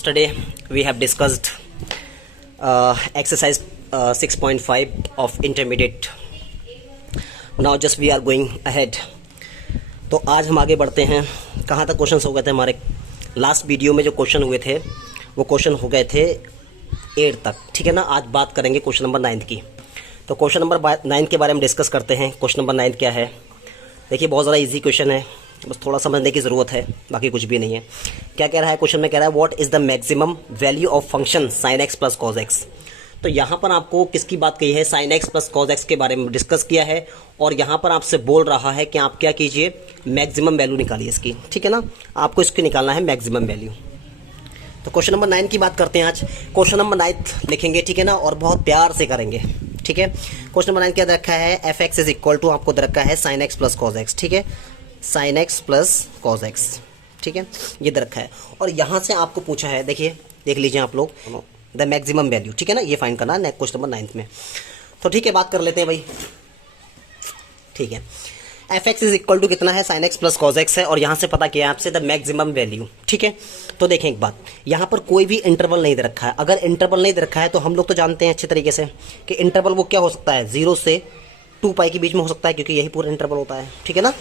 Yesterday we have discussed exercise 6.5 of intermediate. Now just we are going ahead. तो आज हम आगे बढ़ते हैं. कहाँ तक क्वेश्चंस हो गए थे हमारे लास्ट वीडियो में? जो क्वेश्चन हुए थे वो क्वेश्चन हो गए थे 8 तक. ठीक है ना. आज बात करेंगे क्वेश्चन नंबर 9 की. तो क्वेश्चन नंबर 9 के बारे में डिस्कस करते हैं. क्वेश्चन नंबर 9 क्या है? देखिए बहुत ज़्यादा इजी क्वेश्चन है, बस थोड़ा समझने की ज़रूरत है, बाकी कुछ भी नहीं है. क्या कह रहा है क्वेश्चन में? कह रहा है what is the maximum value of function sine x plus cos x. तो यहाँ पर आपको किसकी बात कही है? Sine x plus cos x के बारे में डिस्कस किया है. और यहाँ पर आपसे बोल रहा है कि आप क्या कीजिए, मैक्सिमम वैल्यू निकालिए इसकी. ठीक है ना. आपको इसकी निकालना है मैक्सिमम वैल्यू. तो क्वेश्चन नंबर 9 की बात करते हैं आज. क्वेश्चन नंबर 9 लिखेंगे, ठीक है ना, और बहुत प्यार से करेंगे. ठीक है. क्वेश्चन नंबर 9 क्या दे रखा है? F x is equal to, आपको दे रखा है sine x plus cos x. ठीक है, sine x plus cos x. ठीक है, ये दे रखा है. और यहाँ से आपको पूछा है, देखिए देख लीजिए आप लोग, द मैक्सिमम वैल्यू. ठीक है ना, ये फाइंड करना है क्वेश्चन नंबर 9 में. तो ठीक है, बात कर लेते हैं भाई. ठीक है, f x is equal to कितना है? Sine x plus cos x है. और यहाँ से पता किया आपसे द मैक्सिमम वैल्यू. ठीक है. तो देखें एक बात, यहाँ पर कोई भी इंटरवल नहीं दे रखा है. अगर इंटरवल नहीं दे रखा है तो हम लोग तो जानते हैं अच्छे तरीके से कि इंटरवल वो क्या हो सकता है, 0 से 2 पाई के बीच में हो सकता है, क्योंकि यही पूरा इंटरवल होता है. ठीक है ना,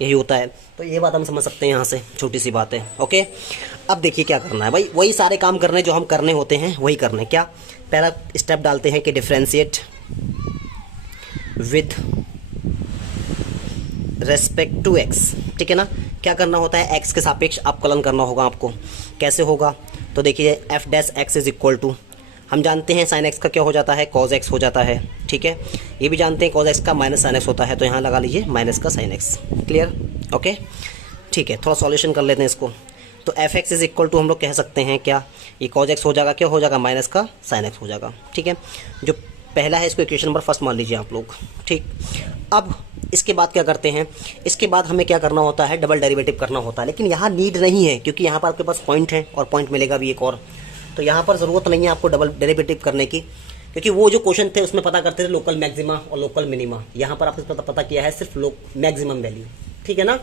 यही होता है. तो ये बात हम समझ सकते हैं यहाँ से, छोटी सी बात है. ओके. अब देखिए क्या करना है भाई, वही सारे काम करने जो हम करने होते हैं वही करने. क्या पहला स्टेप डालते हैं कि differentiate with respect to x. ठीक है ना. क्या करना होता है? एक्स के सापेक्ष अवकलन करना होगा आपको. कैसे होगा? तो देखिए f dash x is equal to, हम जानते हैं साइन एक्स का क्या हो जाता है? कॉज एक्स हो जाता है. ठीक है, ये भी जानते हैं कॉज एक्स का माइनस साइन एक्स होता है. तो यहाँ लगा लीजिए माइनस का साइन एक्स. क्लियर? ओके. ठीक है, थोड़ा सॉल्यूशन कर लेते हैं इसको. तो f x is equal to हम लोग कह सकते हैं क्या, ये कॉज एक्स हो जाएगा, क्या हो जाएगा? माइनस का साइन एक्स हो जाएगा. ठीक है, जो पहला है इसको इक्वेशन नंबर फर्स्ट मान लीजिए आप लोग. ठीक. अब इसके बाद क्या करते हैं? इसके बाद हमें क्या करना होता है? डबल डेरिवेटिव करना होता है. लेकिन यहाँ नीड नहीं है, क्योंकि यहाँ पर आपके पास पॉइंट है और पॉइंट मिलेगा भी एक और. तो यहाँ पर ज़रूरत नहीं है आपको डबल डेरिवेटिव करने की, क्योंकि वो जो क्वेश्चन थे उसमें पता करते थे लोकल मैक्सिमा और लोकल मिनिमा. यहाँ पर आपसे पता किया है सिर्फ मैक्सिमम वैल्यू. ठीक है ना.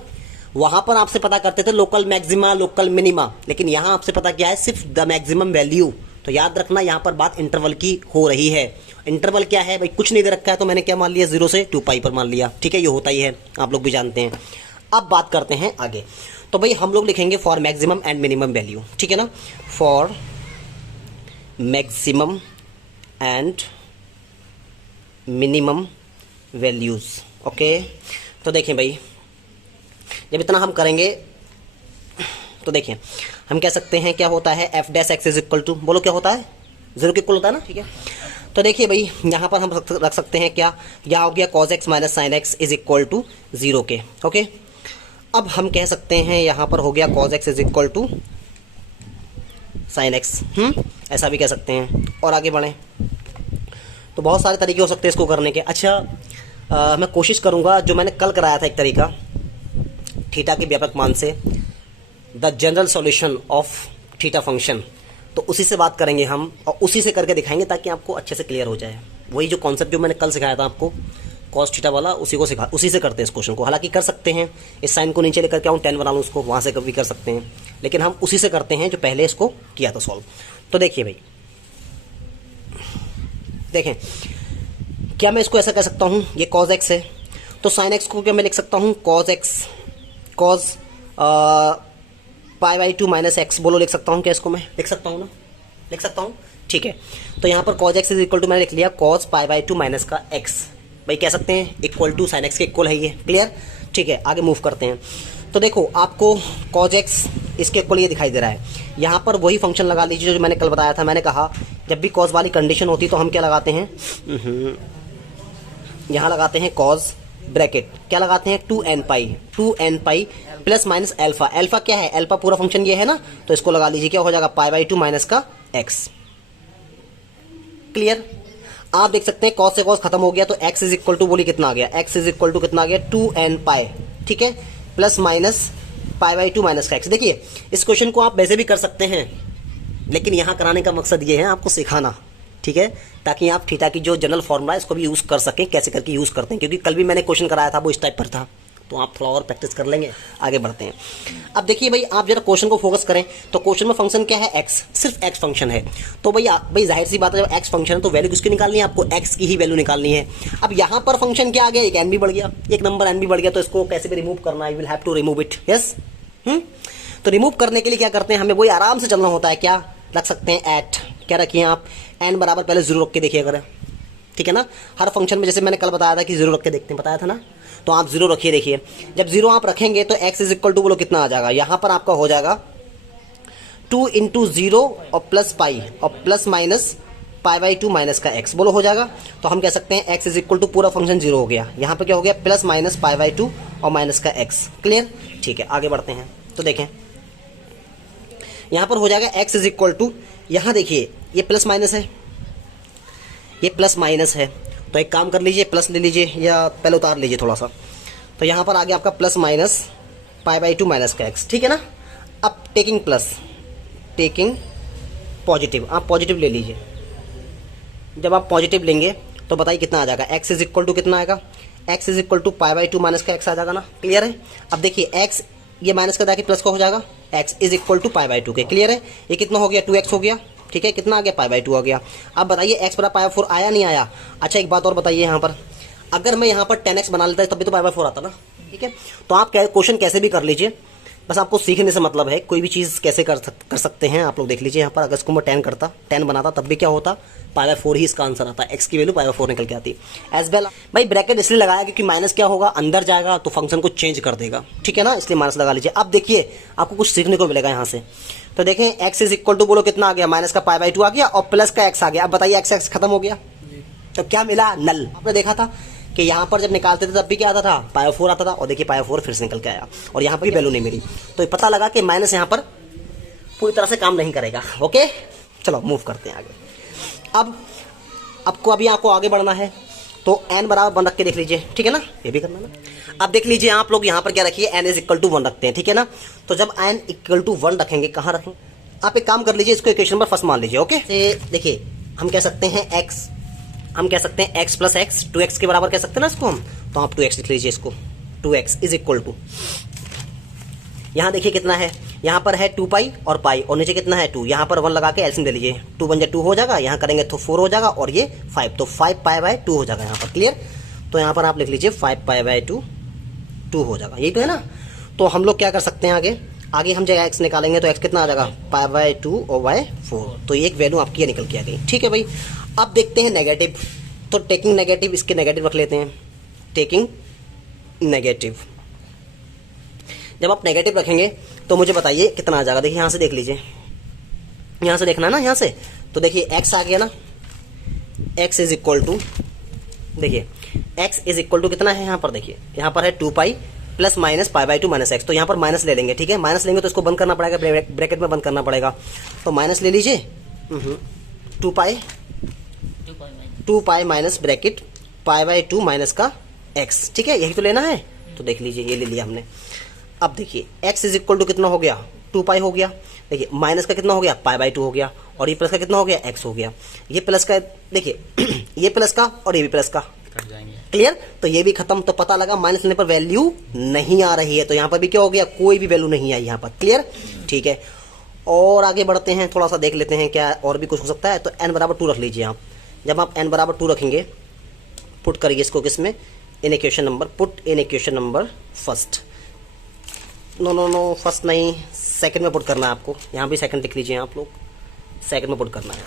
वहाँ पर आपसे पता करते थे लोकल मैक्सिमा लोकल मिनिमा, लेकिन यहाँ आपसे पता किया है सिर्फ द मैक्सिमम वैल्यू. तो याद रखना यहाँ पर बात इंटरवल की हो रही है. इंटरवल क्या है भाई? कुछ नहीं दे रखा है, तो मैंने क्या मान लिया? 0 से 2 पाई पर मान लिया. ठीक है, ये होता ही है, आप लोग भी जानते हैं. अब बात करते हैं आगे. तो भाई हम लोग लिखेंगे for maximum and minimum value. ठीक है ना, for maximum and minimum values. Okay. तो देखें भाई, जब इतना हम करेंगे तो देखिए हम कह सकते हैं क्या होता है? F dash x is equal to, बोलो क्या होता है? 0 के इक्वल होता है ना. ठीक है. तो देखिए भाई यहाँ पर हम रख सकते हैं क्या, यहाँ हो गया cos x minus sine x is equal to 0 के. ओके. अब हम कह सकते हैं यहाँ पर हो गया cos x is equal to sine x. ऐसा भी कह सकते हैं. और आगे बढ़ें तो बहुत सारे तरीके हो सकते हैं इसको करने के. अच्छा मैं कोशिश करूँगा, जो मैंने कल कराया था एक तरीका थीटा के व्यापक मान से, the general solution of theta function, तो उसी से बात करेंगे हम और उसी से करके दिखाएंगे ताकि आपको अच्छे से क्लियर हो जाए. वही जो कॉन्सेप्ट जो मैंने कल सिखाया था आपको कॉस थीटा वाला, उसी से करते हैं इस क्वेश्चन को. हालांकि कर सकते हैं इस साइन को नीचे लेकर के आऊँ 10 बना लूँ उसको, वहाँ से भी कर सकते हैं, लेकिन हम उसी से करते हैं जो पहले इसको किया था सॉल्व. तो देखिए भाई, देखें क्या मैं इसको ऐसा कह सकता हूँ, ये कॉज एक्स है, तो साइन एक्स को क्या मैं लिख सकता हूँ? Cos x cos pi by 2 minus x, बोलो लिख सकता हूँ क्या? इसको मैं लिख सकता हूँ ना, लिख सकता हूँ. ठीक है. तो यहाँ पर cos x is equal to मैंने लिख लिया कॉज पाई बाई 2 माइनस का एक्स. भाई कह सकते हैं इक्वल टू साइन एक्स के इक्वल है ये. क्लियर? ठीक है, आगे मूव करते हैं. तो देखो आपको कॉज एक्स इसके इक्वल ये दिखाई दे रहा है. यहाँ पर वही फंक्शन लगा लीजिए जो मैंने कल बताया था. मैंने कहा जब भी कॉज वाली कंडीशन होती तो हम क्या लगाते हैं? यहाँ लगाते हैं कॉज ब्रैकेट, क्या लगाते हैं? 2n pi plus minus alpha. Alpha क्या है? एल्फा पूरा फंक्शन ये है ना, तो इसको लगा लीजिए, क्या हो जाएगा? पाई बाई 2 माइनस का एक्स. क्लियर? आप देख सकते हैं कॉस से कॉस खत्म हो गया, तो x इज इक्वल टू, बोलिए कितना आ गया? x इज इक्वल टू कितना आ गया? 2n पाई. ठीक है, plus minus pi by 2 minus का एक्स. देखिए इस क्वेश्चन को आप वैसे भी कर सकते हैं, लेकिन यहाँ कराने का मकसद ये है आपको सिखाना. ठीक है, ताकि आप थीटा की जो जनरल फॉर्मूला है इसको भी यूज़ कर सकें, कैसे करके यूज़ करते हैं, क्योंकि कल भी मैंने क्वेश्चन कराया था वो इस टाइप पर था. तो आप थोड़ा और प्रैक्टिस कर लेंगे, आगे बढ़ते हैं। अब देखिए भाई, आप जरा क्वेश्चन को फोकस करें तो क्वेश्चन में फंक्शन क्या है, एक्स, सिर्फ एक्स फंक्शन है। तो भाई जाहिर सी बात है, जब एक्स फंक्शन है तो वैल्यू किसकी निकालनी है, आपको एक्स की ही वैल्यू निकालनी है। अब यहाँ पर फंक्शन क्या आ गया, एक एन भी बढ़ गया, एक नंबर एन भी बढ़ गया, तो इसको कैसे भी रिमूव करना है, you will have to remove it. Yes, तो रिमूव करने के लिए क्या करते हैं, हमें वही आराम से चलना होता है। क्या रख सकते हैं, एट, क्या रखिए आप, एन बराबर पहले जीरो रख के देखिए अगर, ठीक है ना। हर फंक्शन में जैसे मैंने कल बताया था कि जीरो रख के देखते हैं, बताया था ना, तो आप जीरो रखिए। देखिए जब जीरो आप रखेंगे तो एक्स इज इक्वल टू बोलो कितना आ जाएगा, यहाँ पर आपका हो जाएगा 2 इंटू जीरो और प्लस पाई और plus minus pi by 2 minus का एक्स, बोलो हो जाएगा। तो हम कह सकते हैं एक्स इज इक्वल टू पूरा फंक्शन जीरो हो गया, यहाँ पे क्या हो गया, प्लस माइनस पाई बाई 2 और माइनस का एक्स। क्लियर, ठीक है, आगे बढ़ते हैं। तो देखें यहाँ पर हो जाएगा एक्स इज इक्वल टू, यहाँ देखिए ये प्लस माइनस है, ये प्लस माइनस है, तो एक काम कर लीजिए, प्लस ले लीजिए या पहले उतार लीजिए थोड़ा सा। तो यहाँ पर आ गया आपका plus minus pi by 2 minus का एक्स, ठीक है ना। अब टेकिंग प्लस, टेकिंग पॉजिटिव, आप पॉजिटिव ले लीजिए। जब आप पॉजिटिव लेंगे तो बताइए कितना आ जाएगा, एक्स इज इक्वल टू कितना आएगा, x is equal to pi by 2 minus का एक्स आ जाएगा ना। क्लियर है। अब देखिए एक्स ये माइनस का जाके प्लस का हो जाएगा, x is equal to pi by 2 के। क्लियर है। ये कितना हो गया, 2x हो गया, ठीक है, कितना आ गया, पाई बाई 2 आ गया। अब बताइए एक्स बराबर पाई बाई 4 आया नहीं आया। अच्छा एक बात और बताइए, यहाँ पर अगर मैं यहाँ पर 10x बना लेता तब भी तो पाई बाई 4 आता ना, ठीक है। तो आप क्वेश्चन कैसे भी कर लीजिए, बस आपको सीखने से मतलब है, कोई भी चीज़ कैसे कर सकते हैं आप लोग देख लीजिए। यहाँ पर अगर इसको मैं 10 करता, 10 बनाता तब भी क्या होता, पाई बाई 4 ही इसका आंसर आता, एक्स की वैल्यू पाई बाई 4 निकल के आती। एज वेल भाई ब्रैकेट इसलिए लगाया क्योंकि माइनस क्या होगा, अंदर जाएगा तो फंक्शन को चेंज कर देगा, ठीक है ना, इसलिए माइनस लगा लीजिए। अब देखिए आपको कुछ सीखने को मिलेगा यहाँ से। तो देखें एक्स इज इक्वल टू बोलो कितना आ गया, माइनस का पाई बाई 2 आ गया और प्लस का एक्स आ गया। अब बताइए एक्स एक्स खत्म हो गया तो क्या मिला, नल। आपने देखा था कि यहाँ पर जब निकालते थे तब भी क्या आता था, पाई 4 आता था, और देखिए पाई 4 फिर से निकल के आया और यहाँ पर भी वैल्यू नहीं मिली। तो पता लगा कि माइनस यहाँ पर पूरी तरह से काम नहीं करेगा। ओके चलो मूव करते हैं आगे। अब आपको अभी आपको आगे बढ़ना है तो n बराबर 1 रख के देख लीजिए, ठीक है ना, ये भी करना ना। अब देख लीजिए आप लोग यहाँ पर क्या रखिए, n इज इक्वल टू 1 रखते हैं, ठीक है ना। तो जब n इक्वल टू 1 रखेंगे, कहाँ रखें, आप एक काम कर लीजिए, इसको इक्वेशन नंबर फर्स्ट मान लीजिए। ओके देखिए हम कह सकते हैं x, हम कह सकते हैं x प्लस एक्स 2x के बराबर कह सकते हैं ना इसको हम। तो आप 2x लिख लीजिए इसको, 2x इज इक्वल टू, यहाँ देखिए कितना है, यहाँ पर है 2 पाई और पाई और नीचे कितना है 2, यहाँ पर 1 लगा के एलसीएम ले लीजिए, 2 बन जाए 2 हो जाएगा, यहाँ करेंगे तो 4 हो जाएगा और ये 5, तो 5 पाई बाय 2 हो जाएगा यहाँ पर। क्लियर। तो यहाँ पर आप लिख लीजिए 5 पाई बाय 2 हो जाएगा, यही तो है ना। तो हम लोग क्या कर सकते हैं आगे, आगे हम जब एक्स निकालेंगे तो एक्स कितना आ जाएगा, पाई बाय 2 और बाय 4, तो एक वैल्यू आपकी ये निकल के आ गई, ठीक है भाई। अब देखते हैं नेगेटिव, तो टेकिंग नेगेटिव, इसके नेगेटिव रख लेते हैं, टेकिंग नेगेटिव। जब आप नेगेटिव रखेंगे तो मुझे बताइए कितना आ जाएगा। देखिए यहाँ से देख लीजिए, यहाँ से देखना है ना, यहाँ से तो देखिए x आ गया ना, x इज इक्वल टू, देखिए x इज इक्वल टू कितना है यहाँ पर, देखिए यहाँ पर है 2 पाई plus minus pi by 2 minus x, तो यहाँ पर माइनस ले लेंगे, ठीक है। माइनस लेंगे तो इसको बंद करना पड़ेगा, ब्रैकेट में बंद करना पड़ेगा, तो माइनस ले लीजिए 2 pi minus bracket pi by 2 minus का x, ठीक है, यही तो लेना है। तो देख लीजिए ये ले लिया हमने। अब देखिए x इज इक्वल टू कितना हो गया, 2 पाई हो गया, देखिए माइनस का कितना हो गया, पाई बाई 2 हो गया, और ये प्लस का कितना हो गया, x हो गया। ये प्लस का देखिए ये प्लस का और ये भी प्लस का कट जाएंगे। क्लियर। तो ये भी खत्म, तो पता लगा माइनस लेने पर वैल्यू नहीं आ रही है, तो यहाँ पर भी क्या हो गया, कोई भी वैल्यू नहीं आई यहाँ पर। क्लियर, ठीक है। और आगे बढ़ते हैं, थोड़ा सा देख लेते हैं क्या और भी कुछ हो सकता है। तो n बराबर 2 रख लीजिए आप। जब आप n बराबर 2 रखेंगे, पुट करिए इसको किसमें, in equation number, put in equation number first, no first नहीं, सेकंड में पुट करना है आपको, यहाँ भी सेकंड लिख लीजिए आप लोग, सेकंड में पुट करना है,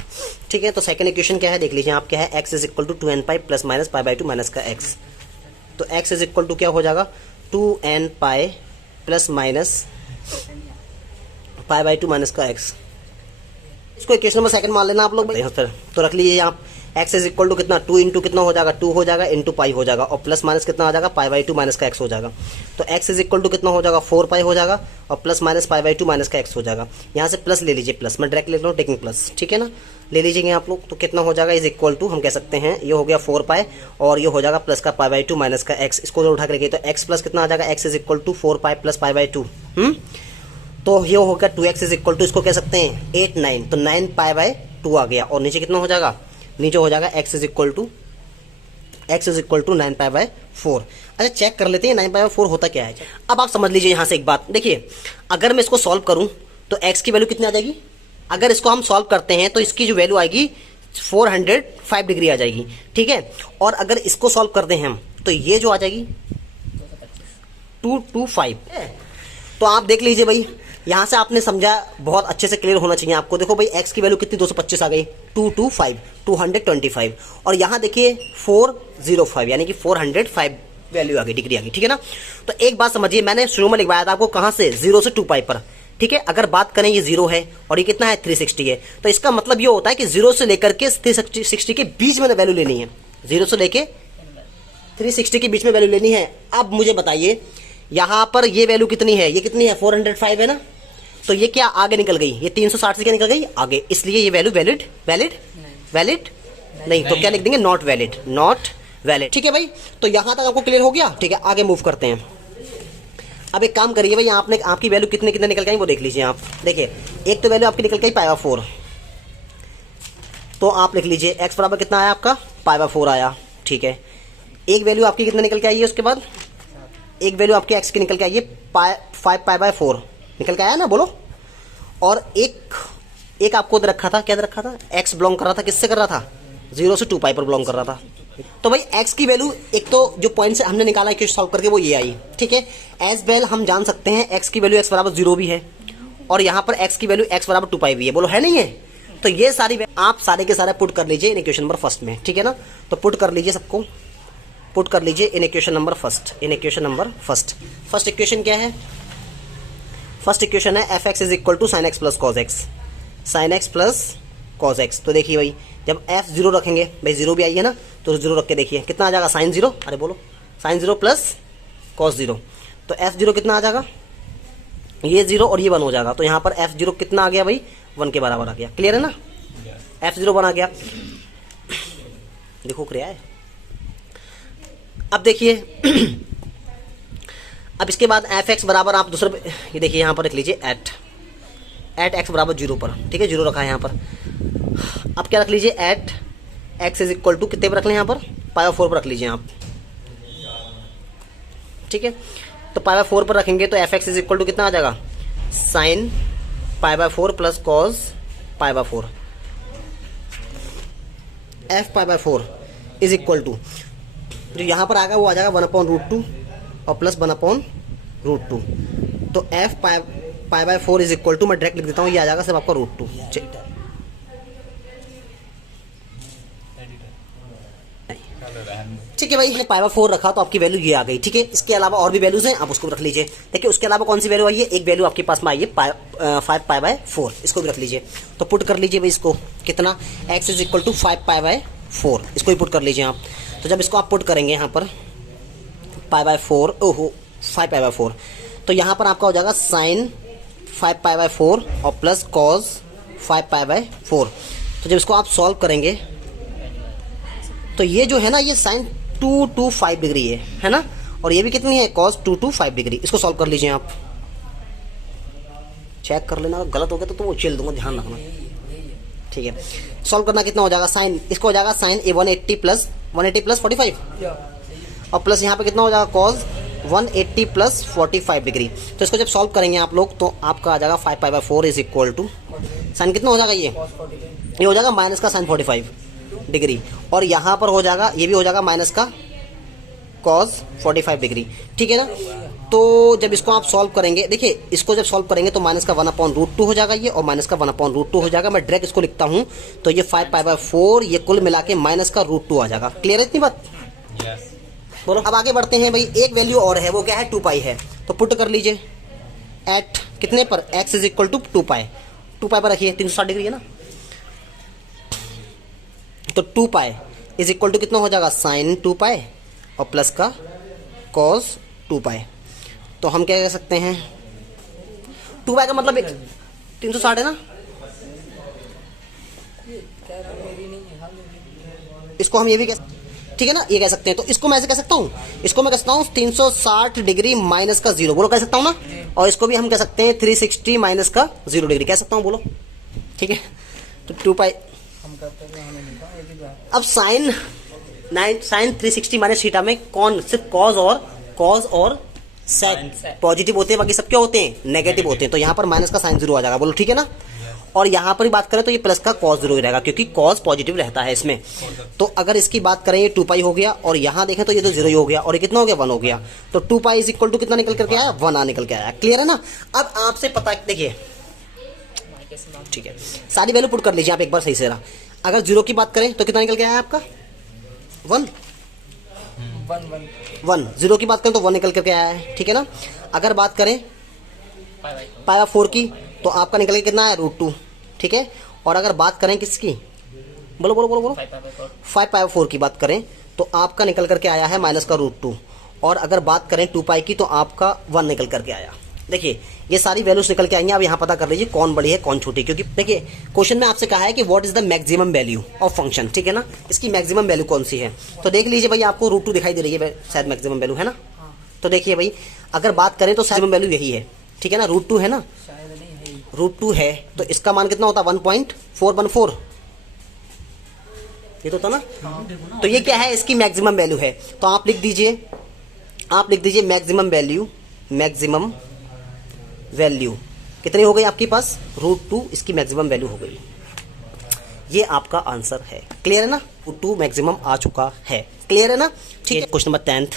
ठीक है। तो सेकंड इक्वेशन क्या है देख लीजिए आप, क्या है, x is equal to 2n pi plus minus pi by 2 minus का x। तो x इज इक्वल टू क्या हो जाएगा, 2n pi plus minus pi by 2 minus का x। इसको इक्वेशन नंबर सेकंड मान लेना आप लोग। तो रख लीजिए यहाँ x इज इक्वल टू कितना, 2 इंटू कितना हो जाएगा, 2 हो जाएगा इंटू पाई हो जाएगा, और प्लस माइनस कितना आ जाएगा, पाई बाई 2 माइनस का x हो जाएगा। तो x इज इक्वल टू कितना हो जाएगा, 4 पाई हो जाएगा, और plus minus pi by 2 minus का x हो जाएगा। यहाँ से प्लस ले लीजिए, प्लस मैं डायरेक्ट ले रहा हूँ, टेकिंग प्लस, ठीक है ना, ले लीजिएगा आप लोग। तो कितना हो जाएगा, इज इक्वल टू हम कह सकते हैं ये हो गया 4 पाई और ये हो जाएगा प्लस का पाई बाई 2 माइनस का x। इसको उठा के रखिए, तो x प्लस कितना आ जाएगा, x is equal to 4 pi plus pi by 2। तो ये हो गया 2x इज इक्वल टू, इसको कह सकते हैं 8 9, तो 9 पाई बाई 2 आ गया, और नीचे कितना हो जाएगा, नीचे हो जाएगा x is equal to x is equal to 9π/4। अच्छा चेक कर लेते हैं 9π/4 होता क्या है। अब आप समझ लीजिए यहाँ से एक बात, देखिए अगर मैं इसको सॉल्व करूँ तो x की वैल्यू कितनी आ जाएगी, अगर इसको हम सॉल्व करते हैं तो इसकी जो वैल्यू आएगी 405 डिग्री आ जाएगी, ठीक है। और अगर इसको सॉल्व करते हैं हम तो ये जो आ जाएगी 225। तो आप देख लीजिए भाई, यहां से आपने समझा, बहुत अच्छे से क्लियर होना चाहिए आपको। देखो भाई x की वैल्यू कितनी 225 आ गई, 225 और यहां देखिए 405 यानी कि 405 वैल्यू आ गई, डिग्री आ गई, ठीक है ना। तो एक बात समझिए, मैंने शुरू में लिखवाया था आपको कहां से, 0 से 2π पर, ठीक है। अगर बात करें ये 0 है और ये कितना है 360 है, तो इसका मतलब ये होता है कि 0 से लेकर के 360 के बीच में वैल्यू लेनी है, 0 से लेके 360 के बीच में वैल्यू लेनी है। अब मुझे बताइए यहां पर ये वैल्यू कितनी है, ये कितनी है 405 है ना, तो ये क्या आगे निकल गई, ये 360 से क्या निकल गई आगे, इसलिए ये वैल्यू वैलिड नहीं, तो क्या लिख देंगे, नॉट वैलिड, ठीक है भाई। तो यहां तक आपको क्लियर हो गया, ठीक है। आगे मूव करते हैं। अब एक काम करिए भाई, आपने आपकी वैल्यू कितने कितने निकल गई वो देख लीजिए आप। देखिए एक तो वैल्यू आपकी निकल गई π/4, तो आप लिख लीजिए x बराबर कितना आया आपका π/4 आया, ठीक है। एक वैल्यू आपकी कितने निकल के आई है, उसके बाद एक वैल्यू आपकी x की निकल के आई है 5π/4 निकल के आया ना, बोलो। और एक आपको रखा था, क्या रखा था, x बिलोंग कर रहा था, किससे कर रहा था, 0 से 2π पर बिलोंग कर रहा था। तो भाई x की वैल्यू एक तो जो पॉइंट से हमने निकाला है सॉल्व करके वो ये आई, ठीक है। एज वेल हम जान सकते हैं x की वैल्यू x बराबर 0 भी है और यहाँ पर x की वैल्यू x बराबर 2π भी है, बोलो है नहीं है। तो ये सारी आप सारे के सारे पुट कर लीजिए इन इक्वेशन नंबर फर्स्ट में, ठीक है ना। तो पुट कर लीजिए, सबको पुट कर लीजिए in equation number first. First equation क्या है, फर्स्ट इक्वेशन है f(x) is equal to sin x plus cos x। तो देखिए भाई जब f 0 रखेंगे, भाई 0 भी आई है ना, तो 0 रख के देखिए कितना आ जाएगा, sin 0, अरे बोलो sin 0 प्लस cos 0। तो f0 कितना आ जाएगा, ये 0 और ये 1 हो जाएगा। तो यहाँ पर f0 कितना आ गया भाई, 1 के बराबर आ गया, क्लियर है ना। f0 1 आ गया, देखो क्लियर है। अब देखिए अब इसके बाद f(x) बराबर आप दूसरे, ये देखिए यहाँ पर लिख लीजिए एट x बराबर 0 पर, ठीक है, 0 रखा है यहाँ पर। अब क्या रख लीजिए, at x is equal to कितने पर रख लें, यहाँ पर π/4 पर रख लीजिए आप, ठीक है। तो π/4 पर रखेंगे तो f(x) इज इक्वल टू कितना आ जाएगा, sin π/4 plus cos π/4। f π/4 is equal to जो यहाँ पर आएगा वो आ जाएगा 1/√2 और प्लस 1/√2। तो f π/4 इज इक्वल टू, मैं डायरेक्ट लिख देता हूँ, ये आ जाएगा सिर्फ आपका √2। ठीक है भाई, मैंने π/4 रखा तो आपकी वैल्यू ये आ गई, ठीक है। इसके अलावा और भी वैल्यूज हैं, आप उसको भी रख लीजिए। देखिए उसके अलावा कौन सी वैल्यू आई है, एक वैल्यू आपके पास में आई है 5π/4, इसको भी रख लीजिए। तो पुट कर लीजिए भाई इसको, कितना, x इज इक्वल टू 5π/4, इसको भी पुट कर लीजिए आप। तो जब इसको आप पुट करेंगे यहाँ पर π/4, ओहो 5π/4, तो यहाँ पर आपका हो जाएगा sin 5π/4 और प्लस cos 5π/4। तो जब इसको आप सॉल्व करेंगे तो ये जो है ना, ये sin 225 डिग्री है ना, और ये भी कितनी है, cos 225 डिग्री। इसको सॉल्व कर लीजिए आप, चेक कर लेना, गलत हो गया तो तुम उछेल दूंगा, ध्यान रखना, ठीक है। सॉल्व करना कितना हो जाएगा, साइन, इसको हो जाएगा साइन 180 प्लस 45 और प्लस यहाँ पे कितना हो जाएगा, cos 180 प्लस 45 डिग्री। तो इसको जब सॉल्व करेंगे आप लोग तो आपका आ जाएगा 5π/4 इज इक्वल टू साइन कितना हो जाएगा, ये हो जाएगा माइनस का साइन 45 डिग्री, और यहाँ पर हो जाएगा, ये भी हो जाएगा माइनस का cos 45 डिग्री, ठीक है ना। तो जब इसको आप सॉल्व करेंगे, देखिए इसको जब सॉल्व करेंगे तो माइनस का 1/√2 हो जाएगा ये, और माइनस का 1/√2 हो जाएगा। मैं डायरेक्ट इसको लिखता हूँ, तो ये 5π/4 ये कुल मिला के माइनस का √2 आ जाएगा। क्लियर है इतनी बात? बोलो। अब आगे बढ़ते हैं भाई, एक वैल्यू और है, वो क्या है, 2π है। तो पुट कर लीजिए एट कितने पर, x इज इक्वल टू 2π पर रखिए, 360 डिग्री है ना। तो 2π इज इक्वल टू कितना हो जाएगा, साइन 2π और प्लस का cos 2π। तो हम क्या कह सकते हैं, 2π का मतलब 360 है ना, इसको हम ये भी कह, ठीक है ना, ये कह सकते हैं। तो इसको मैं ऐसे कह सकता हूँ, इसको मैं कह सकता हूँ 360 डिग्री माइनस का 0, बोलो कह सकता हूँ ना। और इसको भी हम कह सकते हैं 360 माइनस का 0 डिग्री, कह सकता हूँ, बोलो, ठीक है। तो 2π अब साइन 360 माइनस थीटा में कौन सिर्फ कॉज और सेक पॉजिटिव होते हैं, बाकी सब क्या होते हैं, नेगेटिव होते हैं। तो यहाँ पर माइनस का साइन 0 आ जाएगा, बोलो ठीक है ना। और यहाँ पर बात करें तो ये प्लस का कॉस 0 रहेगा, क्योंकि कॉस पॉजिटिव रहता है इसमें। तो अगर इसकी बात करें ये 2 पाई हो गया, और यहाँ देखें तो ये तो 0 ही हो गया, और ये कितना हो गया, 1 हो गया। तो 2 पाई इज इक्वल टू कितना निकल करके आया, 1 निकल के आया। क्लियर है ना। अब आपसे पता देखिए, ठीक है, सारी वैल्यू पुट कर लीजिए आप एक बार सही से रहा। अगर 0 की बात करें तो कितना निकल के आया आपका, 1। 0 की बात करें तो 1 निकल करके आया है, ठीक है ना। अगर बात करें पाई 4 की तो आपका निकल के कितना आया, √2, ठीक है। और अगर बात करें किसकी, बोलो 5 पाई 4 की बात करें तो आपका निकल करके आया है माइनस का √2। और अगर बात करें 2 पाई की तो आपका 1 निकल करके आया। देखिए ये सारी वैल्यूज निकल के आई हैं। अब यहाँ पता कर लीजिए कौन बड़ी है कौन छोटी, क्योंकि देखिए क्वेश्चन में आपसे कहा है कि what is the maximum value of function, ठीक है ना। इसकी मैक्सिमम वैल्यू कौन सी है, तो देख लीजिए भाई, आपको √2 दिखाई दे रही है शायद मैक्सिमम वैल्यू, है ना। तो देखिए भाई, अगर बात करें तो मैक्सिमम वैल्यू यही है, ठीक है ना, √2 है ना, √2 है। तो इसका मान कितना होता है, 1.414, ये तो था ना। तो ये क्या है, इसकी मैक्सिमम वैल्यू है। तो आप लिख दीजिए मैक्सिमम वैल्यू कितनी हो गई आपके पास, √2 इसकी मैक्सिमम वैल्यू हो गई। ये आपका आंसर है। क्लियर है ना, √2 मैक्सिमम आ चुका है। क्लियर है ना, ठीक है। क्वेश्चन नंबर 10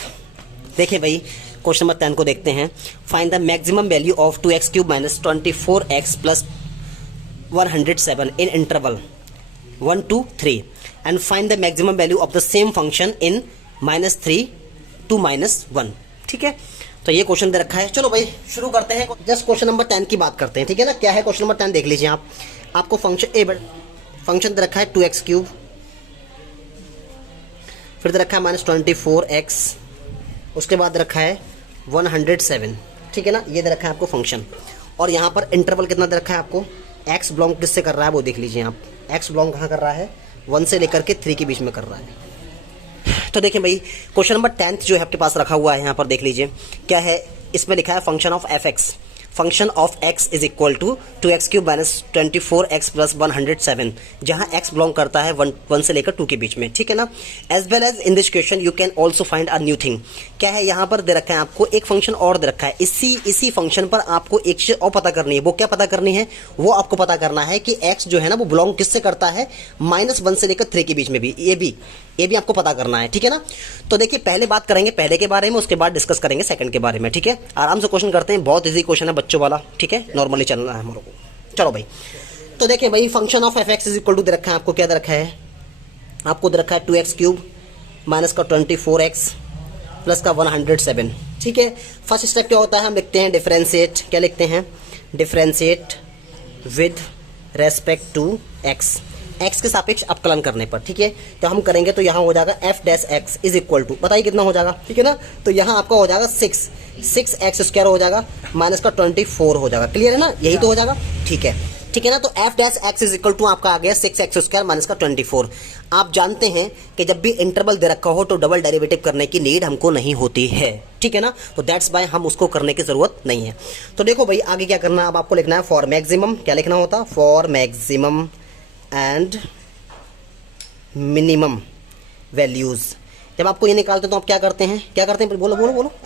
देखिए भाई, क्वेश्चन नंबर 10 को देखते हैं। Find the maximum value of 2x³ minus 24x plus 107 in interval 1 to 3 and find the maximum value of the same function in -3 to -1, ठीक है। तो ये क्वेश्चन दे रखा है। चलो भाई शुरू करते हैं, जस्ट क्वेश्चन नंबर 10 की बात करते हैं, ठीक है ना। क्या है क्वेश्चन नंबर 10 देख लीजिए आप। आपको फंक्शन दे रखा है 2x³, फिर दे रखा है -24x, उसके बाद रखा है 107, ठीक है ना। ये दे रखा है आपको फंक्शन, और यहाँ पर इंटरवल कितना दे रखा है आपको, x बिलोंग किससे कर रहा है वो देख लीजिए आप। x बिलोंग कहाँ कर रहा है, 1 से लेकर के 3 के बीच में कर रहा है। तो देखिए भाई, क्वेश्चन नंबर 10 जो है आपके पास रखा हुआ है, यहाँ पर देख लीजिए क्या है। इसमें लिखा है function of x is equal to 2x³ minus 24x plus 107, जहाँ x बिलोंग करता है 1 से लेकर 2 के बीच में, ठीक है ना। As well as in this question you can also find a new thing. क्या है, यहाँ पर दे रखा है आपको एक फंक्शन और दे रखा है। इसी फंक्शन पर आपको एक चीज और पता करनी है। वो क्या पता करनी है, वो आपको पता करना है कि x जो है ना वो बिलोंग किससे करता है, -1 से लेकर 3 के बीच में भी। ये भी आपको पता करना है, ठीक है ना। तो देखिए पहले बात करेंगे पहले के बारे में, उसके बाद डिस्कस करेंगे सेकंड के बारे में, ठीक है। आराम से क्वेश्चन करते हैं, बहुत इजी क्वेश्चन है बच्चों वाला, ठीक है, नॉर्मली चलना है हमारे को। चलो भाई, तो देखिए भाई, function of f(x) is equal to दे रखा है आपको। क्या दे रखा है आपको, दे रखा है 2x³ माइनस का 24x प्लस का 107, ठीक है। फर्स्ट स्टेप क्या होता है, हम लिखते हैं डिफरेंशिएट। क्या लिखते हैं, differentiate with respect to x के सापेक्ष अवकलन करने पर, ठीक है। तो हम करेंगे तो यहाँ हो जाएगा f(x) इज इक्वल टू, बताइए कितना हो जाएगा, ठीक है ना। तो यहाँ आपका हो जाएगा 6x² हो जाएगा माइनस का 24 हो जाएगा। क्लियर है ना, यही तो हो जाएगा, ठीक है ना। तो f(x) इज इक्वल टू आपका आ गया 6x² माइनस का 24। आप जानते हैं कि जब भी इंटरवल दे रखा हो तो डबल डेरिवेटिव करने की नीड हमको नहीं होती है, ठीक है ना। तो दैट्स बाय हम उसको करने की जरूरत नहीं है। तो देखो भाई आगे क्या करना है, अब आपको लिखना है फॉर मैक्सिमम। क्या लिखना होता, for maximum and minimum values. जब आपको ये निकालते तो आप क्या करते हैं, बोलो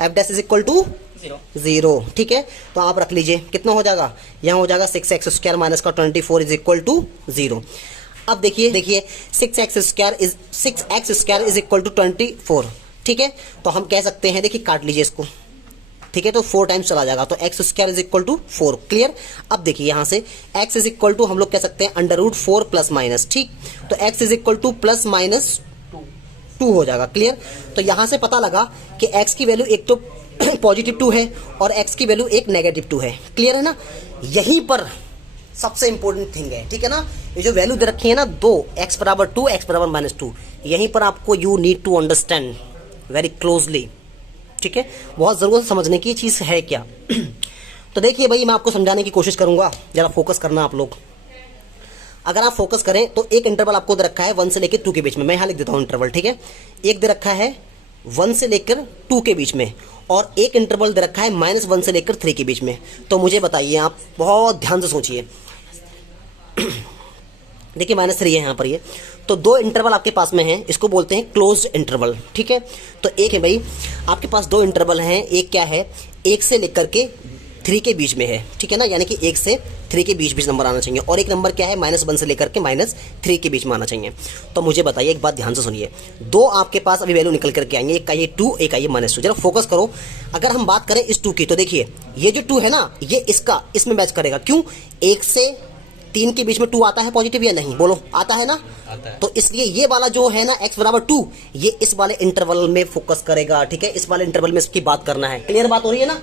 f' इज इक्वल टू 0, ठीक है। तो आप रख लीजिए कितना हो जाएगा, यहाँ हो जाएगा 6x² माइनस का 24 इज इक्वल टू 0। अब देखिए 6x² इज इक्वल टू 24, ठीक है। तो हम कह सकते हैं, देखिए काट लीजिए इसको, ठीक है। तो 4 टाइम्स चला जाएगा, तो x² is equal to 4। Clear. अब देखिए यहाँ से x इज इक्वल टू हम लोग कह सकते हैं √4 प्लस माइनस, ठीक। तो x is equal two plus minus 2 हो जाएगा। क्लियर। तो यहाँ से पता लगा कि x की वैल्यू एक तो पॉजिटिव 2 है और x की वैल्यू एक नेगेटिव 2 है। क्लियर है ना। यहीं पर सबसे इंपॉर्टेंट थिंग है, ठीक है ना। ये जो वैल्यू दे रखी है ना, 2 x बराबर 2 x बराबर -2, यहीं पर आपको you need to understand very closely, ठीक है। बहुत जरूर समझने की चीज है क्या। तो देखिए भाई, मैं आपको समझाने की कोशिश करूंगा, जरा फोकस करना आप लोग। अगर आप फोकस करें तो एक इंटरवल आपको दे रखा है 1 से लेकर 2 के बीच में। मैं यहाँ लिख देता हूँ इंटरवल, ठीक है। एक दे रखा है 1 से लेकर 2 के बीच में, और एक इंटरवल दे रखा है -1 से लेकर 3 के बीच में। तो मुझे बताइए, आप बहुत ध्यान से सोचिए, देखिए -3 है यहाँ पर ये। तो दो इंटरवल आपके पास में हैं, इसको बोलते हैं क्लोज्ड इंटरवल, ठीक है। तो एक है भाई आपके पास दो इंटरवल हैं, एक क्या है 1 से लेकर के 3 के बीच में है, ठीक है ना, यानी कि 1 से 3 के बीच नंबर आना चाहिए, और एक नंबर क्या है -1 से लेकर के -3 के बीच में आना चाहिए। तो मुझे बताइए, एक बात ध्यान से सुनिए, दो आपके पास अभी वैल्यू निकल करके आएंगे, एक का ये 2, एक का ये -2। जरा फोकस करो, अगर हम बात करें इस 2 की, तो देखिए ये जो 2 है ना, ये इसमें मैच करेगा। क्यों? 1 से 3 के बीच में 2 आता है पॉजिटिव या नहीं? बोलो, आता है ना? आता है। तो इसलिए ये वाला जो है ना x बराबर 2, ये इस वाले इंटरवल में फोकस करेगा, ठीक है। इस वाले इंटरवल में इसकी बात करना है। क्लियर बात हो रही है ना?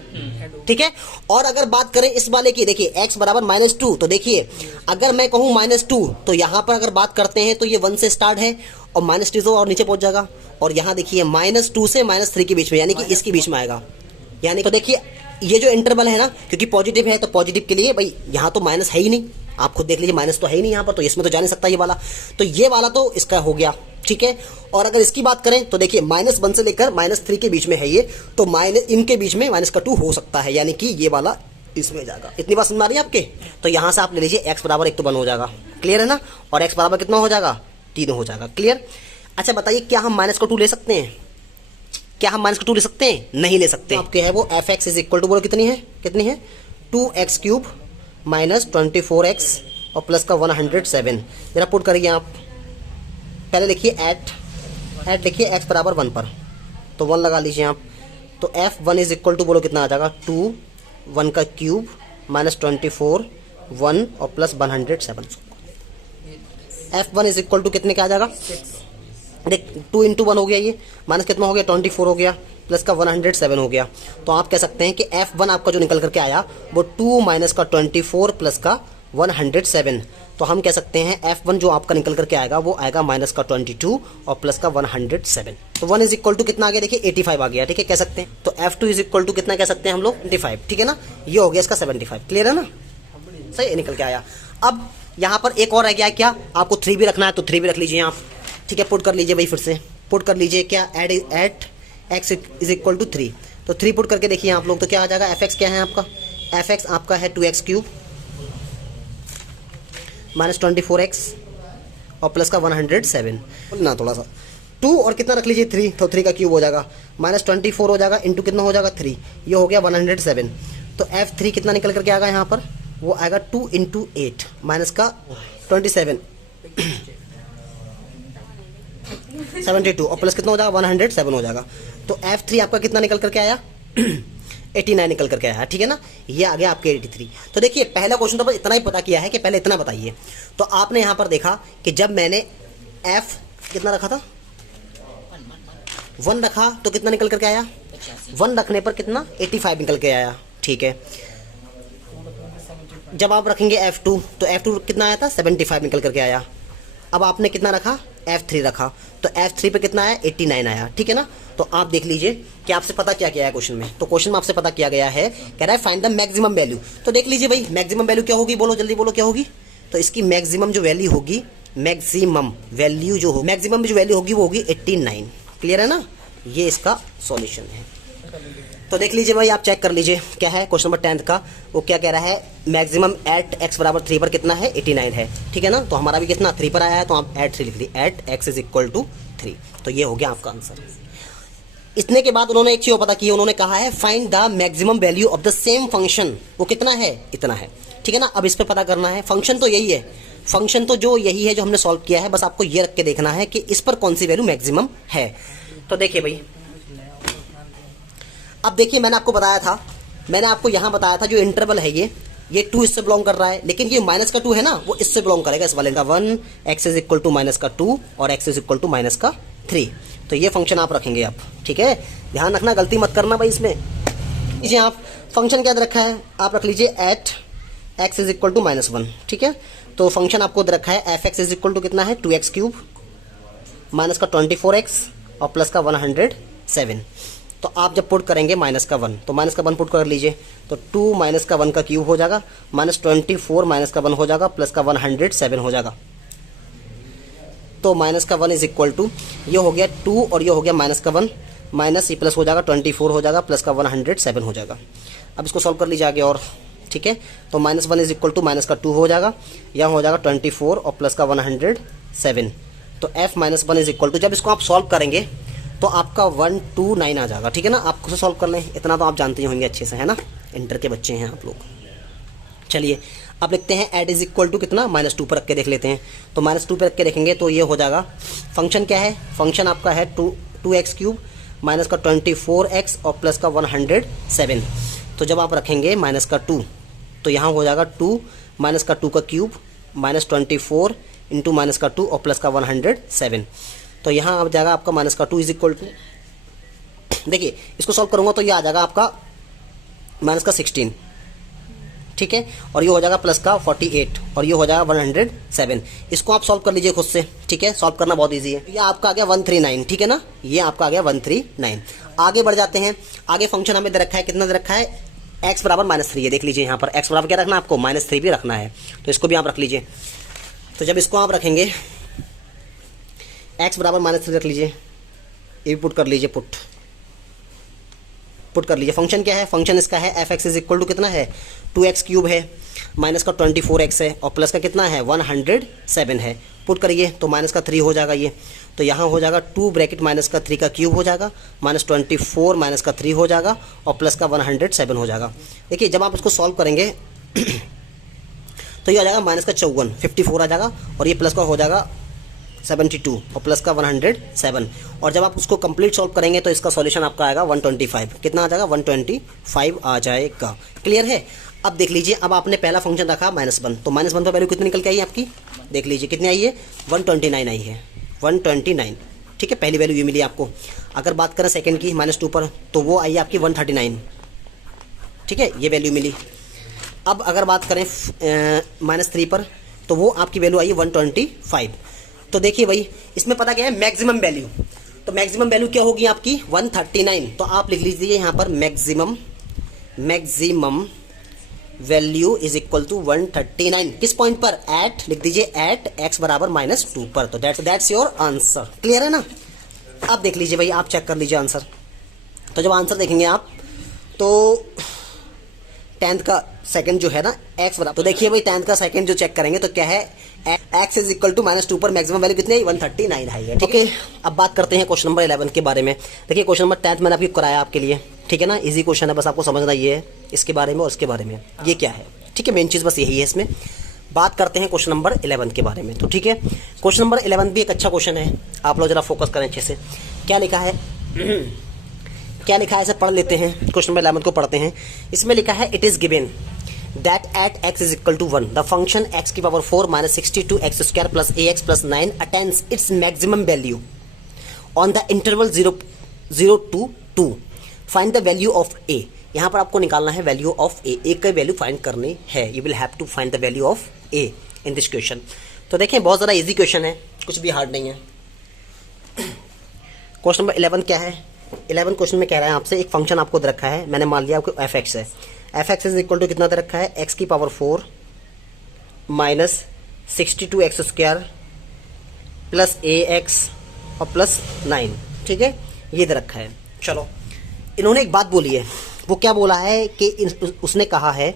ठीक है। और अगर बात करें इस वाले की, देखिए x बराबर -2, तो देखिए अगर मैं कहूं -2, तो यहां पर अगर बात करते हैं तो ये 1 से स्टार्ट है और -2 और नीचे पहुंच जाएगा, और यहां देखिए -2 से -3 के बीच में, यानी कि इसके बीच में आएगा। यानी तो देखिए ये जो इंटरवल है ना, क्योंकि पॉजिटिव है तो पॉजिटिव के लिए भाई यहाँ तो माइनस है ही नहीं, आप खुद देख लीजिए माइनस तो है ही नहीं यहाँ पर, तो इसमें तो जा नहीं सकता ये वाला, तो ये वाला तो इसका हो गया, ठीक है। और अगर इसकी बात करें तो देखिए -1 से लेकर -3 के बीच में है ये, तो इनके बीच में -2 हो सकता है, यानी कि ये वाला इसमें जाएगा। इतनी बात समझ आ रही है आपके? तो यहाँ से आप ले लीजिए x बराबर 1 तो 1 हो जाएगा, क्लियर है ना, और x बराबर कितना हो जाएगा? 3 हो जाएगा, क्लियर। अच्छा बताइए, क्या हम -2 ले सकते हैं? क्या हम -2 ले सकते हैं? नहीं ले सकते। आपके है वो f(x) इज इक्वल टू, बोलो कितनी है? 2x³ माइनस 24x और प्लस का 107। जरा पुट करिए आप, पहले लिखिए एट लिखिए x बराबर 1 पर, तो 1 लगा लीजिए आप। तो f(1) इज इक्वल टू, बोलो कितना आ जाएगा? 2 1 का क्यूब माइनस 24 1 और plus 107। f(1) is equal to कितने का आ जाएगा? देख 2 × 1 हो गया, ये माइनस कितना हो गया? 24 हो गया, प्लस का 107 हो गया। तो आप कह सकते हैं कि f(1) आपका जो निकल करके आया वो 2 माइनस का 24 प्लस का 107। तो हम कह सकते हैं f(1) जो आपका निकल करके आएगा वो आएगा माइनस का 22 और प्लस का 107। तो 1 इज इक्वल टू कितना आ गया? देखिए 85 आ गया, ठीक है, कह सकते हैं। तो f(2) इज इक्वल टू कितना कह सकते हैं हम लोग? 25, ठीक है ना। ये हो गया इसका 75, क्लियर है ना, सही है, निकल के आया। अब यहाँ पर एक और रह गया है, क्या आपको 3 भी रखना है तो 3 भी रख लीजिए आप, ठीक है। पुट कर लीजिए भाई, फिर से पुट कर लीजिए, क्या at x is equal to 3। तो 3 पुट करके देखिए आप लोग, तो क्या आ जाएगा? f(x) क्या है आपका? f(x) आपका है 2x³ माइनस 24x और प्लस का 107 ना, थोड़ा सा 2 और कितना रख लीजिए 3, तो 3 का क्यूब हो जाएगा, माइनस 24 हो जाएगा, इंटू कितना हो जाएगा 3, ये हो गया 107। तो f(3) कितना निकल करके आएगा यहाँ पर? वो आएगा 2 × 8 माइनस का 27 72 और प्लस कितना हो जाएगा? 107 हो जाएगा। तो f(3) आपका कितना निकल करके आया? 89 निकल करके आया, ठीक है ना। ये आ गया आपके 83। तो देखिए पहला क्वेश्चन तो बस इतना ही पता किया है कि पहले इतना बताइए। तो आपने यहाँ पर देखा कि जब मैंने f कितना रखा था? 1 रखा तो कितना निकल करके आया? 1 रखने पर कितना? 85 निकल के आया, ठीक है। जब आप रखेंगे f2 तो f2 कितना आया था? 75 निकल करके आया। अब आपने कितना रखा? f3 रखा, तो f3 पे कितना आया? 89 आया, ठीक है ना। तो आप देख लीजिए कि आपसे पता क्या किया है क्वेश्चन में। तो क्वेश्चन में आपसे पता किया गया है, कह रहा है फाइंड द मैक्सिमम वैल्यू। तो देख लीजिए भाई मैक्सिमम वैल्यू क्या होगी, बोलो जल्दी बोलो क्या होगी। तो इसकी मैक्सिमम जो वैल्यू होगी, मैक्सिमम वैल्यू जो होगी वो होगी 89, क्लियर है ना। ये इसका सॉल्यूशन है। तो देख लीजिए भाई, आप चेक कर लीजिए क्या है क्वेश्चन नंबर 10 का, वो क्या कह रहा है? मैक्सिमम एट x बराबर 3 पर कितना है? 89 है, ठीक है ना। तो हमारा भी कितना 3 पर आया है, तो आप एट 3 लिख ली, at x is equal to 3। तो ये हो गया आपका आंसर। इतने के बाद उन्होंने एक चीज पता की, उन्होंने कहा है find the maximum value of the same function. वो कितना है? इतना है, ठीक है ना। अब इस पर पता करना है, फंक्शन तो यही है, फंक्शन तो जो यही है जो हमने सॉल्व किया है, बस आपको ये रख के देखना है कि इस पर कौन सी वैल्यू मैक्सिमम है। तो देखिए भाई, अब देखिए मैंने आपको बताया था, मैंने आपको यहाँ बताया था जो इंटरवल है ये 2 इससे बिलोंग कर रहा है, लेकिन ये माइनस का 2 है ना, वो इससे बिलोंग करेगा, इस वाले का 1 x is equal to minus का 2 और x is equal to minus का 3। तो ये फंक्शन आप रखेंगे आप, ठीक है, ध्यान रखना, गलती मत करना भाई इसमें। लीजिए आप फंक्शन क्या रखा है, आप रख लीजिए at x is equal to -1, ठीक है। तो फंक्शन आपको रखा है f(x) इज इक्वल टू कितना है? 2x³ माइनस का 24x और प्लस का 107। तो आप जब पुट करेंगे माइनस का 1, तो माइनस का 1 पुट कर लीजिए, तो 2 माइनस का 1 का क्यूब हो जाएगा, माइनस 24 माइनस का 1 हो जाएगा, प्लस का 107 हो जाएगा। तो माइनस का 1 इज इक्वल टू, ये हो गया 2 और ये हो गया माइनस का 1, माइनस ये प्लस हो जाएगा 24 हो जाएगा, प्लस का 107 हो जाएगा। अब इसको सॉल्व कर लीजिए आगे और, ठीक है। तो -1 इज इक्वल टू माइनस का 2 हो जाएगा, यहाँ हो जाएगा 24 और प्लस का 107। तो f -1 इज इक्वल टू, जब इसको आप सॉल्व करेंगे तो आपका 129 आ जाएगा, ठीक है ना। आप खुद से सॉल्व कर लें, इतना तो आप जानते ही होंगे अच्छे से, है ना, इंटर के बच्चे हैं आप लोग। चलिए अब लिखते हैं एट इज इक्वल टू कितना, -2 पर रख के देख लेते हैं। तो -2 पर रख के देखेंगे तो ये हो जाएगा, फंक्शन क्या है, फंक्शन आपका है 2x³ माइनस का 24x और प्लस का 107। तो जब आप रखेंगे माइनस का 2 तो यहाँ हो जाएगा 2 माइनस का 2 का क्यूब माइनस 24 इंटू माइनस का 2 और प्लस का 107। तो यहाँ आ जाएगा आपका माइनस का 2 इज इक्वल टू, देखिए इसको सॉल्व करूँगा तो ये आ जाएगा आपका माइनस का 16, ठीक है, और ये हो जाएगा प्लस का 48 और ये हो जाएगा 107। इसको आप सॉल्व कर लीजिए खुद से, ठीक है, सॉल्व करना बहुत इजी है। ये आपका आ गया 139, ठीक है ना, ये आपका आ गया 139। आगे बढ़ जाते हैं, आगे फंक्शन हमें दे रखा है, कितना दे रखा है, x बराबर -3 है। देख लीजिए यहाँ पर x बराबर क्या रखना है आपको, -3 भी रखना है, तो इसको भी आप रख लीजिए। तो जब इसको आप रखेंगे x बराबर -3 रख लीजिए, ये पुट कर लीजिए, पुट कर लीजिए। फंक्शन क्या है, फंक्शन इसका है f(x) इज इक्वल टू कितना है, 2x³ है माइनस का 24x है और प्लस का कितना है 107 है। पुट करिए तो माइनस का 3 हो जाएगा ये, तो यहाँ हो जाएगा 2 ब्रैकेट माइनस का 3 का क्यूब हो जाएगा माइनस 24 माइनस का 3 हो जाएगा और प्लस का 107 हो जाएगा। देखिए जब आप इसको सॉल्व करेंगे तो ये आ जाएगा माइनस का 54 आ जाएगा और ये प्लस का हो जाएगा 72 और प्लस का 107। और जब आप उसको कंप्लीट सॉल्व करेंगे तो इसका सॉल्यूशन आपका आएगा 125। कितना आ जाएगा, 125 आ जाएगा। क्लियर है। अब देख लीजिए, अब आपने पहला फंक्शन रखा -1, तो -1 पर वैल्यू कितनी निकल के आई है आपकी, देख लीजिए कितनी आई है, 129 आई है, 129, ठीक है, पहली वैल्यू ये मिली आपको। अगर बात करें सेकंड की -2 पर, तो वो आई है आपकी 139, ठीक है, ये वैल्यू मिली। अब अगर बात करें -3 पर, तो वो आपकी वैल्यू आई है 125। तो देखिए भाई इसमें पता क्या है, मैक्सिमम वैल्यू, तो मैक्सिमम वैल्यू क्या होगी आपकी 139। तो आप लिख लीजिए यहाँ पर maximum value is equal to 139। किस पॉइंट पर, एट, लिख दीजिए एट x बराबर -2 पर। तो दैट्स योर आंसर। क्लियर है ना। अब देख लीजिए भाई, आप चेक कर लीजिए आंसर। तो जब आंसर देखेंगे आप तो 10th का सेकंड जो है ना x बराबर, तो देखिए भाई 10th का सेकंड जो चेक करेंगे तो क्या है, x इज इक्वल टू -2 पर मैक्सिमम वैल्यू कितनी है, 139 है, ठीक है। अब बात करते हैं क्वेश्चन नंबर 11 के बारे में। देखिए क्वेश्चन नंबर 10th मैंने आपको कराया आपके लिए, ठीक है ना, इजी क्वेश्चन है, बस आपको समझना ये है इसके बारे में और इसके बारे में ये क्या है, ठीक है, मेन चीज़ बस यही है इसमें। बात करते हैं क्वेश्चन नंबर 11 के बारे में। तो ठीक है, क्वेश्चन नंबर 11 भी एक अच्छा क्वेश्चन है, आप लोग जरा फोकस करें अच्छे से। क्या लिखा है क्या लिखा है, इसे पढ़ लेते हैं। क्वेश्चन नंबर 11 को पढ़ते हैं। इसमें लिखा है, it is given that at x is equal to 1 the function x की power 4 minus 62x square plus ax plus 9 attains its maximum value on the interval 0 to 2. Find the value of a. यहाँ पर आपको निकालना है value of ए का value find करनी है। You will have to find the value of a in this question. तो देखें बहुत ज़्यादा इजी क्वेश्चन है, कुछ भी हार्ड नहीं है। क्वेश्चन नंबर 11 क्या है, 11 क्वेश्चन में कह रहा है आपसे, एक फंक्शन आपको दे रखा है, मैंने मान लिया आपको f(x) है। f(x) इज इक्वल टू कितना दे रखा है, x की power 4 minus 62x square plus ax और प्लस 9, ठीक है, ये दे रखा है। चलो, इन्होंने एक बात बोली है, वो क्या बोला है कि उसने कहा है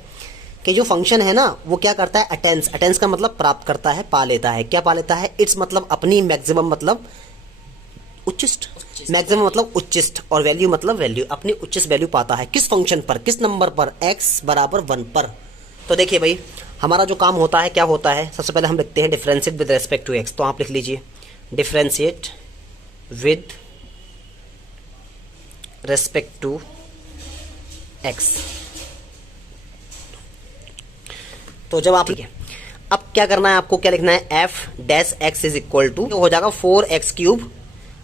कि जो फंक्शन है ना वो क्या करता है, अटेंस, अटेंस का मतलब प्राप्त करता है, पा लेता है। क्या पा लेता है, इट्स मतलब अपनी, मैक्सिमम मतलब उच्चिष्ट, मैक्सिमम मतलब उच्चिष्ट और वैल्यू मतलब वैल्यू, अपनी उच्चिष्ट वैल्यू पाता है। किस फंक्शन पर, किस नंबर पर, x बराबर 1 पर। तो देखिए भाई हमारा जो काम होता है क्या होता है, सबसे पहले हम लिखते हैं differentiate with respect to x। तो आप लिख लीजिए differentiate with respect to x। तो जब आप, अब क्या करना है आपको, क्या लिखना है, f(x) इज इक्वल टू हो जाएगा 4x³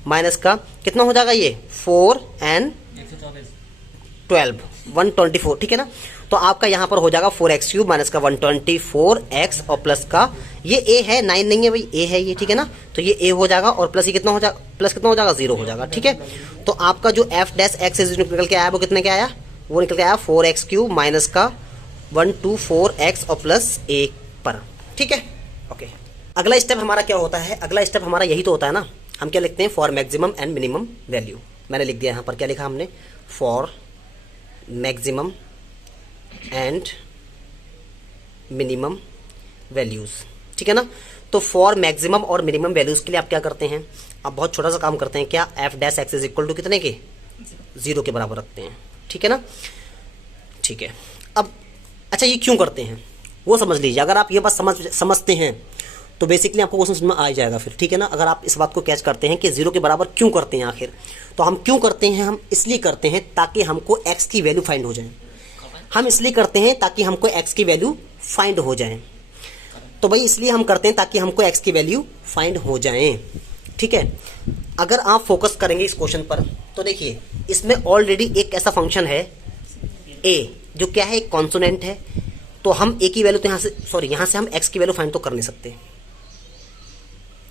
माइनस का कितना हो जाएगा, ये 4 and 12 124, ठीक है ना। तो आपका यहाँ पर हो जाएगा 4x³ माइनस का 124x और प्लस का ये a है, 9 नहीं है भाई, a है ये, ठीक है ना। तो ये a हो जाएगा और प्लस ये कितना हो जाएगा, प्लस कितना हो जाएगा, 0 हो जाएगा, ठीक है। तो आपका जो f(x) निकल के आया वो कितने का आया, वो निकल के आया 4x³ माइनस का 124x और प्लस a पर, ठीक है। ओके, अगला स्टेप हमारा क्या होता है, अगला स्टेप हमारा यही तो होता है ना, हम क्या लिखते हैं, for maximum and minimum value. मैंने लिख दिया यहाँ पर, क्या लिखा हमने, for maximum and minimum values, ठीक है ना। तो फॉर मैक्सिमम और मिनिमम वैल्यूज के लिए आप क्या करते हैं, आप बहुत छोटा सा काम करते हैं, क्या F dash x is equal to कितने के, 0 के बराबर रखते हैं, ठीक है ना। ठीक है, अब अच्छा ये क्यों करते हैं वो समझ लीजिए। अगर आप ये बात समझते हैं तो बेसिकली आपको क्वेश्चन समझ में आ जाएगा फिर, ठीक है ना। अगर आप इस बात को कैच करते हैं कि 0 के बराबर क्यों करते हैं आखिर, तो हम क्यों करते हैं, हम इसलिए करते हैं ताकि हमको x की वैल्यू फाइंड हो जाए। हम इसलिए करते हैं ताकि हमको x की वैल्यू फाइंड हो जाए। तो भाई इसलिए हम करते हैं ताकि हमको x की वैल्यू फाइंड हो जाए, ठीक है। अगर आप फोकस करेंगे इस क्वेश्चन पर तो देखिए इसमें ऑलरेडी एक ऐसा फंक्शन है a जो क्या है, एक कॉन्सोनेंट है। तो हम a की वैल्यू तो यहाँ से हम x की वैल्यू फाइंड तो कर नहीं सकते,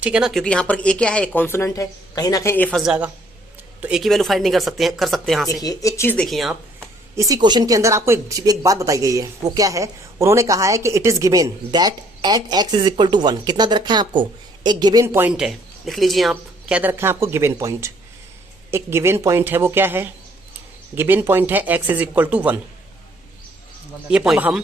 ठीक है ना, क्योंकि यहाँ पर a क्या है, एक कॉन्सोनेंट है, कहीं ना कहीं a फंस जाएगा, तो a की वैल्यू फाइंड नहीं कर सकते यहाँ से। देखिए एक चीज देखिए आप, इसी क्वेश्चन के अंदर आपको एक बात बताई गई है, वो क्या है, उन्होंने कहा है कि it is given that at x is equal to 1। कितना दे रखा है आपको, एक गिवन पॉइंट है, लिख लीजिए आप, क्या दे रखा है आपको, गिवन पॉइंट। एक गिवन पॉइंट है, वो क्या है, गिवन पॉइंट है x इज इक्वल टू 1। ये पॉइंट हम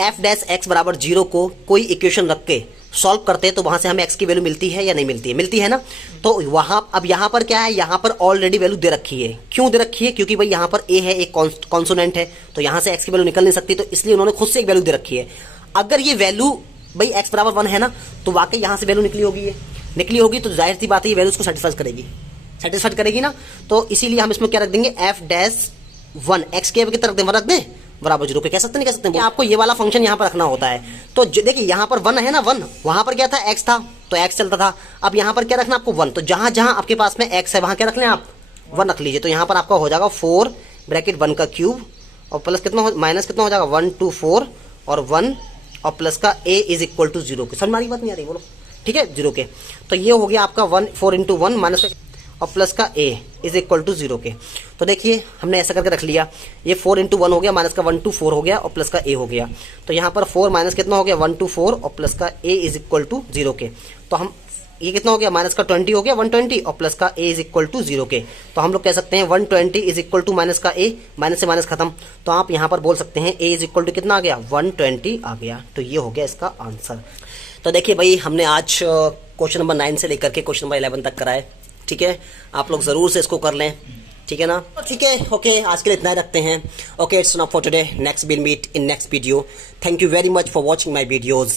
एफ डैश एक्स बराबर 0 को कोई इक्वेशन रख के सॉल्व करते हैं तो वहां से हमें x की वैल्यू मिलती है या नहीं मिलती है, मिलती है ना। तो वहां अब यहाँ पर क्या है, यहाँ पर ऑलरेडी वैल्यू दे रखी है। क्यों दे रखी है, क्योंकि भाई यहाँ पर a है, एक कॉन्सोनेंट है, तो यहाँ से x की वैल्यू निकल नहीं सकती, तो इसलिए उन्होंने खुद से एक वैल्यू दे रखी है। अगर ये वैल्यू भाई x बराबर 1 है ना, तो वाकई यहाँ से वैल्यू निकली होगी, तो जाहिर सी बात है ये वैल्यू उसको सेटिस्फाइड करेगी ना। तो इसीलिए हम इसमें क्या रख देंगे, एफ डैश 1 x की तरफ रख दें बराबर 0 के, कह सकते हैं आपको ये वाला फंक्शन यहाँ पर रखना होता है। तो देखिए यहाँ पर 1 है ना, 1 वहां पर क्या था, x था, तो x चलता था। अब यहाँ पर क्या रखना आपको, 1, तो जहां जहां आपके पास में x है वहां क्या रख लें आप, 1 रख लीजिए। तो यहाँ पर आपका हो जाएगा 4 ब्रैकेट 1 का क्यूब और प्लस कितना माइनस कितना हो जाएगा 1 2 4 और 1 और प्लस का a इज इक्वल टू 0 के। समझ में बात नहीं आ रही, बोलो, ठीक है, 0 के। तो ये हो गया आपका 4 इंटू 1 माइनस और प्लस का a इज इक्वल टू 0 के। तो देखिए हमने ऐसा करके रख लिया, ये 4 इंटू 1 हो गया, माइनस का 1 2 4 हो गया और प्लस का a हो गया। तो यहाँ पर 4 माइनस कितना हो गया 1 2 4 और प्लस का a इज इक्वल टू 0 के। तो हम ये कितना हो गया, माइनस का 20 हो गया 120 और प्लस का a इज इक्वल टू 0 के। तो हम लोग कह सकते हैं 120 इज इक्वल टू माइनस का a, माइनस से माइनस खत्म, तो आप यहाँ पर बोल सकते हैं a इज इक्वल टू कितना आ गया 120 आ गया। तो ये हो गया इसका आंसर। तो देखिए भाई हमने आज क्वेश्चन नंबर 9 से लेकर के क्वेश्चन नंबर 11 तक कराए, ठीक है। आप लोग जरूर से इसको कर लें, ठीक है ना, ठीक है। ओके, आज के लिए इतना ही रखते हैं। Okay, it's enough for today, next will meet in next video. Thank you very much for watching my videos.